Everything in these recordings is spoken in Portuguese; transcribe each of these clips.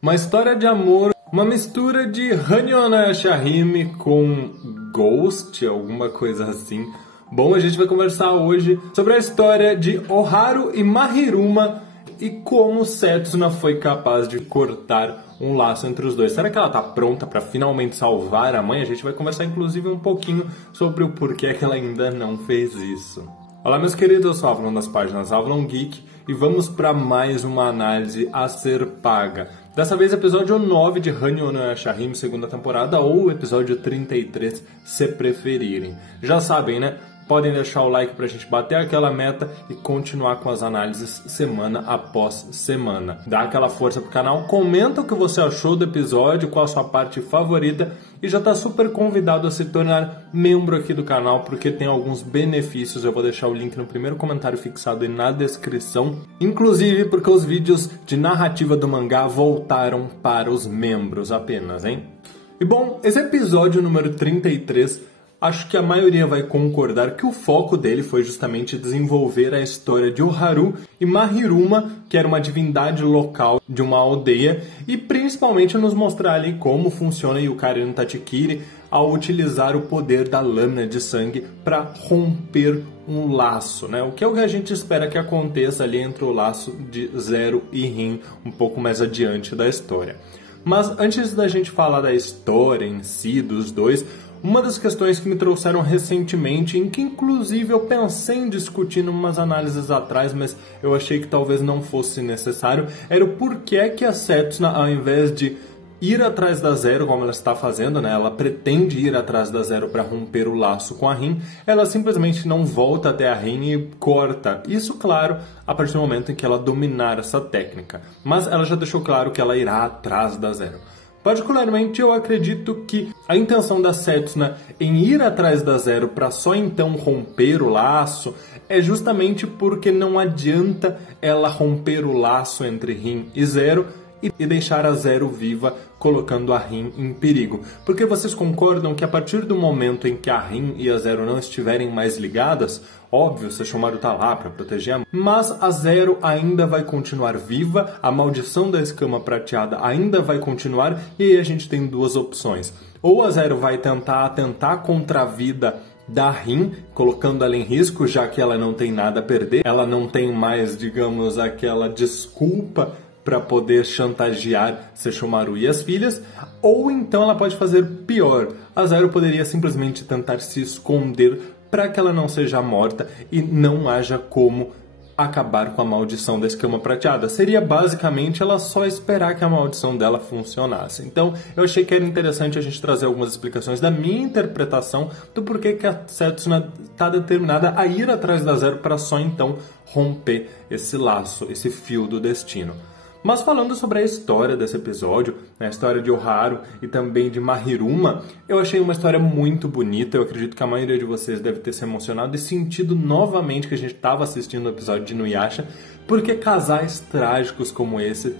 Uma história de amor, uma mistura de Hanyo no Yashahime com Ghost, alguma coisa assim. Bom, a gente vai conversar hoje sobre a história de Oharu e Mahiruma e como Setsuna foi capaz de cortar um laço entre os dois. Será que ela tá pronta para finalmente salvar a mãe? A gente vai conversar inclusive um pouquinho sobre o porquê que ela ainda não fez isso. Olá meus queridos, eu sou o Avalon das páginas Avalon Geek e vamos para mais uma análise a ser paga. Dessa vez episódio 9 de Hanyo no Yashahime, segunda temporada, ou episódio 33, se preferirem. Já sabem, né? Podem deixar o like pra gente bater aquela meta e continuar com as análises semana após semana. Dá aquela força pro canal, comenta o que você achou do episódio, qual a sua parte favorita e já tá super convidado a se tornar membro aqui do canal porque tem alguns benefícios. Eu vou deixar o link no primeiro comentário fixado e na descrição. Inclusive porque os vídeos de narrativa do mangá voltaram para os membros apenas, hein? E bom, esse episódio número 33... acho que a maioria vai concordar que o foco dele foi justamente desenvolver a história de Oharu e Mahiruma, que era uma divindade local de uma aldeia, e principalmente nos mostrar ali como funciona Yukari no Tachikiri ao utilizar o poder da lâmina de sangue para romper um laço, né? O que é o que a gente espera que aconteça ali entre o laço de Zero e Rin um pouco mais adiante da história. Mas antes da gente falar da história em si dos dois, uma das questões que me trouxeram recentemente, em que inclusive eu pensei em discutir em umas análises atrás, mas eu achei que talvez não fosse necessário, era o porquê que a Setsuna, ao invés de ir atrás da Zero, como ela está fazendo, né? Ela pretende ir atrás da Zero para romper o laço com a Rin, ela simplesmente não volta até a Rin e corta. Isso, claro, a partir do momento em que ela dominar essa técnica. Mas ela já deixou claro que ela irá atrás da Zero. Particularmente, eu acredito que a intenção da Setsuna em ir atrás da Zero para só então romper o laço é justamente porque não adianta ela romper o laço entre Rin e Zero e deixar a Zero viva, colocando a Rin em perigo. Porque vocês concordam que a partir do momento em que a Rin e a Zero não estiverem mais ligadas, óbvio, Sesshomaru tá lá para proteger a mãe, mas a Zero ainda vai continuar viva, a maldição da escama prateada ainda vai continuar, e aí a gente tem duas opções. Ou a Zero vai tentar atentar contra a vida da Rin, colocando ela em risco, já que ela não tem nada a perder, ela não tem mais, digamos, aquela desculpa para poder chantagear Sesshomaru e as filhas, ou então ela pode fazer pior. A Zero poderia simplesmente tentar se esconder para que ela não seja morta e não haja como acabar com a maldição da escama prateada. Seria basicamente ela só esperar que a maldição dela funcionasse. Então eu achei que era interessante a gente trazer algumas explicações da minha interpretação do porquê que a Setsuna está determinada a ir atrás da Zero para só então romper esse laço, esse fio do destino. Mas falando sobre a história desse episódio, a história de Oharu e também de Mahiruma, eu achei uma história muito bonita. Eu acredito que a maioria de vocês deve ter se emocionado e sentido novamente que a gente estava assistindo o episódio de Inuyasha, porque casais trágicos como esse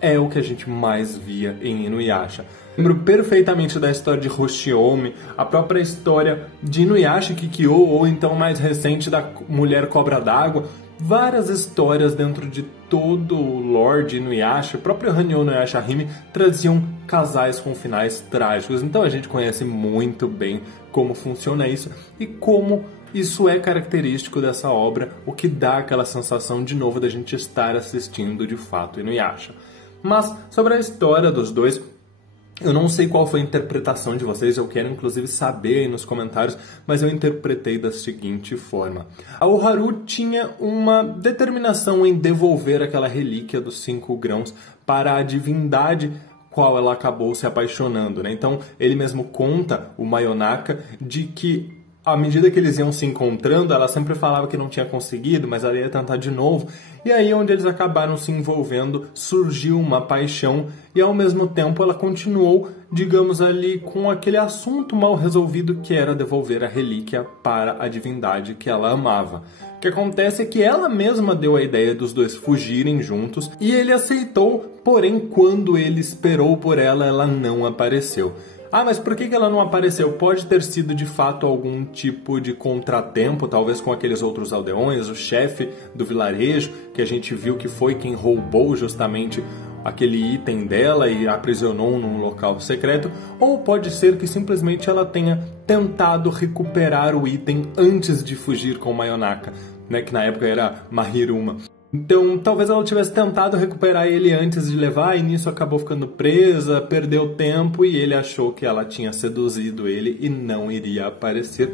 é o que a gente mais via em Inuyasha. Lembro perfeitamente da história de Hoshiomi, a própria história de Inuyasha Kikyo, ou então mais recente da Mulher Cobra d'Água. Várias histórias dentro de todo o lore de Inuyasha, o próprio Hanyo no Yashahime, traziam casais com finais trágicos. Então a gente conhece muito bem como funciona isso e como isso é característico dessa obra, o que dá aquela sensação de novo da gente estar assistindo de fato Inuyasha. Mas sobre a história dos dois, eu não sei qual foi a interpretação de vocês, eu quero inclusive saber aí nos comentários, mas eu interpretei da seguinte forma. A Oharu tinha uma determinação em devolver aquela relíquia dos 5 grãos para a divindade qual ela acabou se apaixonando, né? Então ele mesmo conta, o Mayonaka, de que à medida que eles iam se encontrando, ela sempre falava que não tinha conseguido, mas ela ia tentar de novo. E aí, onde eles acabaram se envolvendo, surgiu uma paixão e, ao mesmo tempo, ela continuou, digamos ali, com aquele assunto mal resolvido que era devolver a relíquia para a divindade que ela amava. O que acontece é que ela mesma deu a ideia dos dois fugirem juntos e ele aceitou, porém, quando ele esperou por ela, ela não apareceu. Ah, mas por que ela não apareceu? Pode ter sido de fato algum tipo de contratempo, talvez com aqueles outros aldeões, o chefe do vilarejo, que a gente viu que foi quem roubou justamente aquele item dela e a aprisionou num local secreto, ou pode ser que simplesmente ela tenha tentado recuperar o item antes de fugir com Mayonaka, né, que na época era Mahiruma. Então, talvez ela tivesse tentado recuperar ele antes de levar e nisso acabou ficando presa, perdeu tempo e ele achou que ela tinha seduzido ele e não iria aparecer,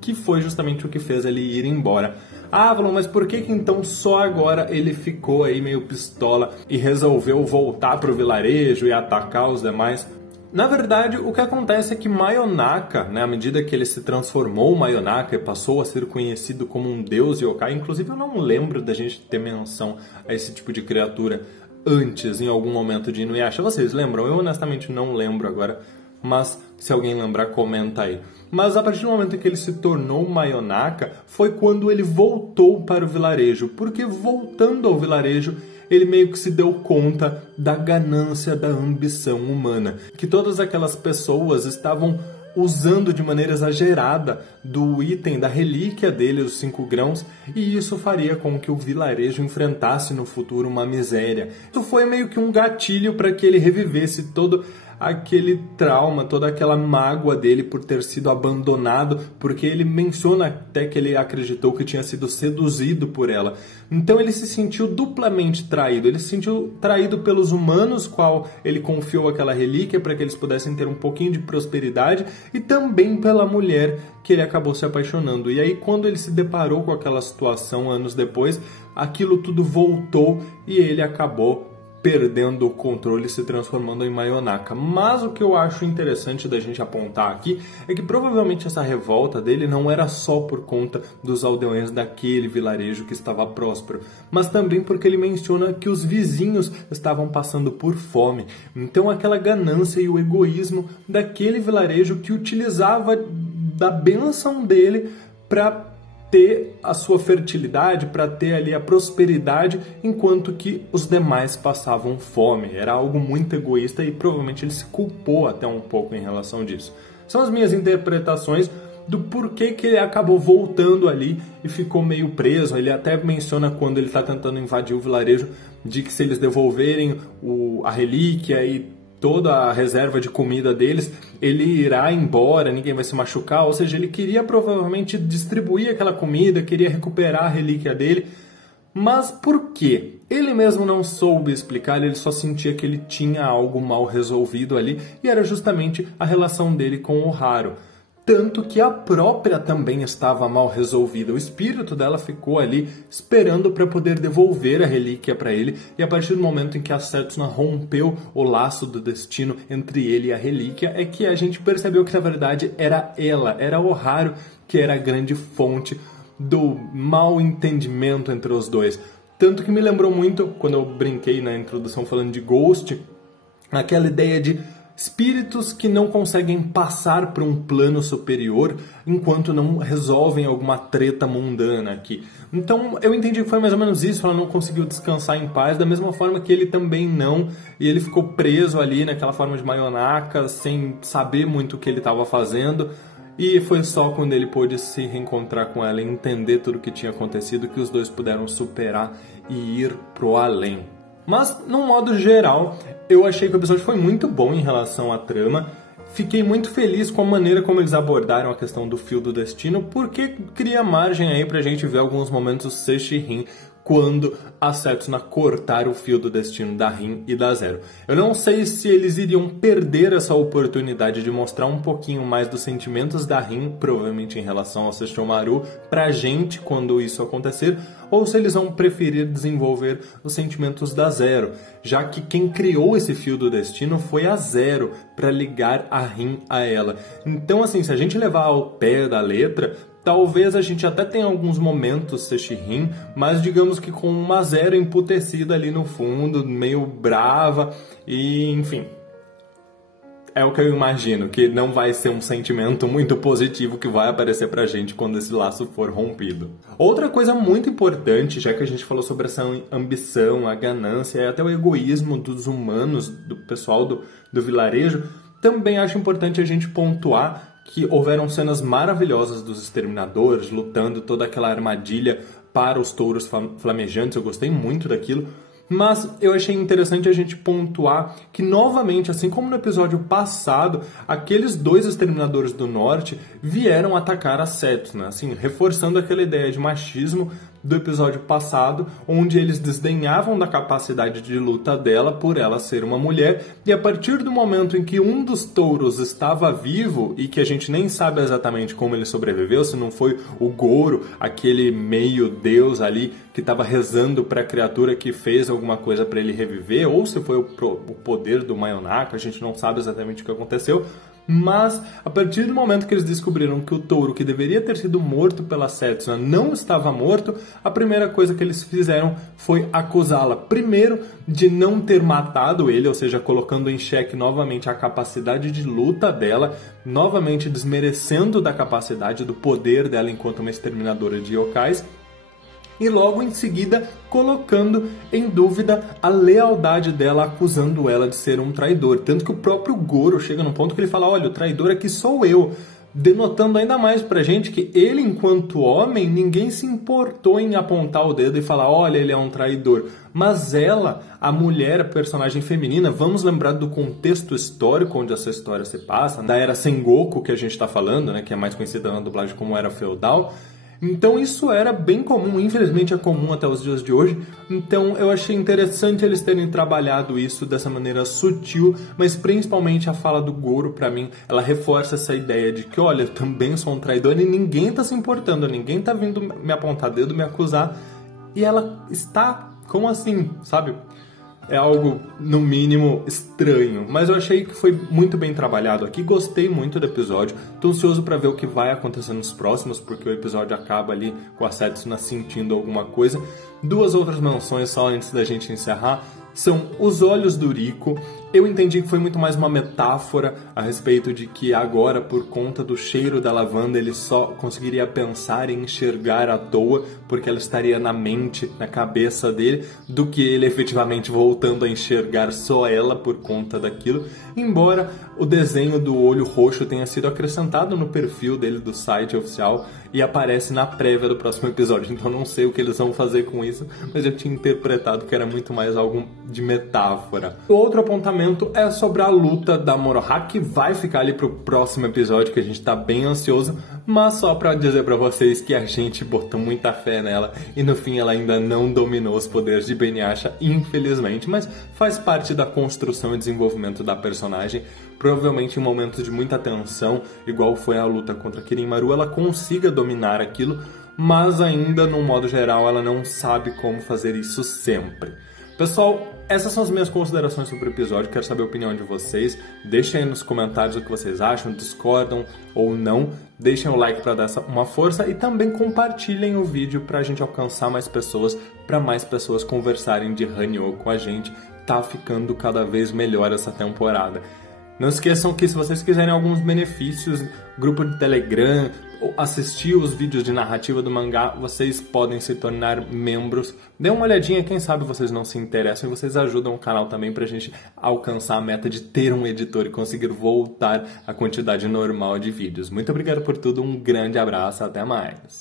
que foi justamente o que fez ele ir embora. Ah, Avalon, mas por que então só agora ele ficou aí meio pistola e resolveu voltar pro vilarejo e atacar os demais? Na verdade, o que acontece é que Mayonaka, né, à medida que ele se transformou Mayonaka e passou a ser conhecido como um deus yokai, inclusive eu não lembro da gente ter menção a esse tipo de criatura antes, em algum momento de Inuyasha. Vocês lembram? Eu honestamente não lembro agora, mas se alguém lembrar, comenta aí. Mas a partir do momento em que ele se tornou Mayonaka, foi quando ele voltou para o vilarejo, porque voltando ao vilarejo, ele meio que se deu conta da ganância, da ambição humana, que todas aquelas pessoas estavam usando de maneira exagerada do item, da relíquia dele, os 5 grãos, e isso faria com que o vilarejo enfrentasse no futuro uma miséria. Isso foi meio que um gatilho para que ele revivesse todo aquele trauma, toda aquela mágoa dele por ter sido abandonado, porque ele menciona até que ele acreditou que tinha sido seduzido por ela. Então ele se sentiu duplamente traído. Ele se sentiu traído pelos humanos, qual ele confiou aquela relíquia para que eles pudessem ter um pouquinho de prosperidade, e também pela mulher que ele acabou se apaixonando. E aí quando ele se deparou com aquela situação anos depois, aquilo tudo voltou e ele acabou perdendo o controle e se transformando em Mayonaka. Mas o que eu acho interessante da gente apontar aqui é que provavelmente essa revolta dele não era só por conta dos aldeões daquele vilarejo que estava próspero, mas também porque ele menciona que os vizinhos estavam passando por fome. Então aquela ganância e o egoísmo daquele vilarejo que utilizava da bênção dele para ter a sua fertilidade, para ter ali a prosperidade, enquanto que os demais passavam fome. Era algo muito egoísta e provavelmente ele se culpou até um pouco em relação disso. São as minhas interpretações do porquê que ele acabou voltando ali e ficou meio preso. Ele até menciona quando ele está tentando invadir o vilarejo, de que se eles devolverem a relíquia e toda a reserva de comida deles, ele irá embora, ninguém vai se machucar. Ou seja, ele queria provavelmente distribuir aquela comida, queria recuperar a relíquia dele. Mas por quê? Ele mesmo não soube explicar, ele só sentia que ele tinha algo mal resolvido ali, e era justamente a relação dele com o Haru. Tanto que a própria também estava mal resolvida. O espírito dela ficou ali esperando para poder devolver a relíquia para ele. E a partir do momento em que a Setsuna rompeu o laço do destino entre ele e a relíquia, é que a gente percebeu que na verdade era ela, era o Haru, que era a grande fonte do mal entendimento entre os dois. Tanto que me lembrou muito, quando eu brinquei na introdução falando de Ghost, aquela ideia de espíritos que não conseguem passar para um plano superior enquanto não resolvem alguma treta mundana aqui. Então eu entendi que foi mais ou menos isso, ela não conseguiu descansar em paz, da mesma forma que ele também não, e ele ficou preso ali naquela forma de Mayonaka, sem saber muito o que ele estava fazendo, e foi só quando ele pôde se reencontrar com ela e entender tudo o que tinha acontecido que os dois puderam superar e ir pro além. Mas, num modo geral, eu achei que o episódio foi muito bom em relação à trama. Fiquei muito feliz com a maneira como eles abordaram a questão do fio do destino, porque cria margem aí pra gente ver alguns momentos Sesshin quando a Setsuna cortar o fio do destino da Rin e da Zero. Eu não sei se eles iriam perder essa oportunidade de mostrar um pouquinho mais dos sentimentos da Rin, provavelmente em relação ao Sesshomaru, pra gente quando isso acontecer, ou se eles vão preferir desenvolver os sentimentos da Zero, já que quem criou esse fio do destino foi a Zero, para ligar a Rin a ela. Então, assim, se a gente levar ao pé da letra, talvez a gente até tenha alguns momentos Sesshin, mas digamos que com uma Zero emputecida ali no fundo, meio brava, e enfim. É o que eu imagino, que não vai ser um sentimento muito positivo que vai aparecer pra gente quando esse laço for rompido. Outra coisa muito importante, já que a gente falou sobre essa ambição, a ganância e até o egoísmo dos humanos, do pessoal do vilarejo, também acho importante a gente pontuar que houveram cenas maravilhosas dos exterminadores lutando toda aquela armadilha para os touros flamejantes. Eu gostei muito daquilo. Mas eu achei interessante a gente pontuar que, novamente, assim como no episódio passado, aqueles 2 Exterminadores do Norte vieram atacar a Setsuna, assim, reforçando aquela ideia de machismo do episódio passado, onde eles desdenhavam da capacidade de luta dela por ela ser uma mulher, e a partir do momento em que um dos touros estava vivo, e que a gente nem sabe exatamente como ele sobreviveu, se não foi o Goro, aquele meio deus ali que estava rezando para a criatura que fez alguma coisa para ele reviver, ou se foi o poder do Mayonaka, a gente não sabe exatamente o que aconteceu. Mas, a partir do momento que eles descobriram que o touro, que deveria ter sido morto pela Setsuna, não estava morto, a primeira coisa que eles fizeram foi acusá-la, primeiro, de não ter matado ele, ou seja, colocando em xeque novamente a capacidade de luta dela, novamente desmerecendo da capacidade, do poder dela enquanto uma exterminadora de yokais, e logo em seguida colocando em dúvida a lealdade dela, acusando ela de ser um traidor. Tanto que o próprio Goro chega num ponto que ele fala, olha, o traidor aqui sou eu, denotando ainda mais pra gente que ele, enquanto homem, ninguém se importou em apontar o dedo e falar, olha, ele é um traidor. Mas ela, a mulher, a personagem feminina, vamos lembrar do contexto histórico onde essa história se passa, da era Sengoku que a gente tá falando, né, que é mais conhecida na dublagem como era feudal. Então isso era bem comum, infelizmente é comum até os dias de hoje. Então eu achei interessante eles terem trabalhado isso dessa maneira sutil, mas principalmente a fala do Goro, pra mim, ela reforça essa ideia de que, olha, eu também sou um traidor e ninguém tá se importando, ninguém tá vindo me apontar dedo, me acusar. E ela está, como assim, sabe? É algo, no mínimo, estranho. Mas eu achei que foi muito bem trabalhado aqui. Gostei muito do episódio. Tô ansioso pra ver o que vai acontecer nos próximos, porque o episódio acaba ali com a Setsuna sentindo alguma coisa. 2 outras menções só antes da gente encerrar. São os olhos do Rico. Eu entendi que foi muito mais uma metáfora a respeito de que agora, por conta do cheiro da lavanda, ele só conseguiria pensar e enxergar à toa, porque ela estaria na mente, na cabeça dele, do que ele efetivamente voltando a enxergar só ela por conta daquilo. Embora o desenho do olho roxo tenha sido acrescentado no perfil dele do site oficial e aparece na prévia do próximo episódio, então não sei o que eles vão fazer com isso, mas eu tinha interpretado que era muito mais algo de metáfora. O outro apontamento é sobre a luta da Moroha, que vai ficar ali pro próximo episódio, que a gente tá bem ansioso, mas só pra dizer pra vocês que a gente botou muita fé nela e no fim ela ainda não dominou os poderes de Benihasha, infelizmente, mas faz parte da construção e desenvolvimento da personagem. Provavelmente em momentos de muita tensão, igual foi a luta contra Kirinmaru, ela consiga dominar aquilo, mas ainda, no modo geral, ela não sabe como fazer isso sempre. Pessoal, essas são as minhas considerações sobre o episódio, quero saber a opinião de vocês. Deixem aí nos comentários o que vocês acham, discordam ou não. Deixem o like para dar uma força e também compartilhem o vídeo para a gente alcançar mais pessoas, para mais pessoas conversarem de Hanyo com a gente. Tá ficando cada vez melhor essa temporada. Não esqueçam que se vocês quiserem alguns benefícios, grupo de Telegram, assistir os vídeos de narrativa do mangá, vocês podem se tornar membros. Dê uma olhadinha, quem sabe vocês não se interessam e vocês ajudam o canal também pra gente alcançar a meta de ter um editor e conseguir voltar à quantidade normal de vídeos. Muito obrigado por tudo, um grande abraço, até mais!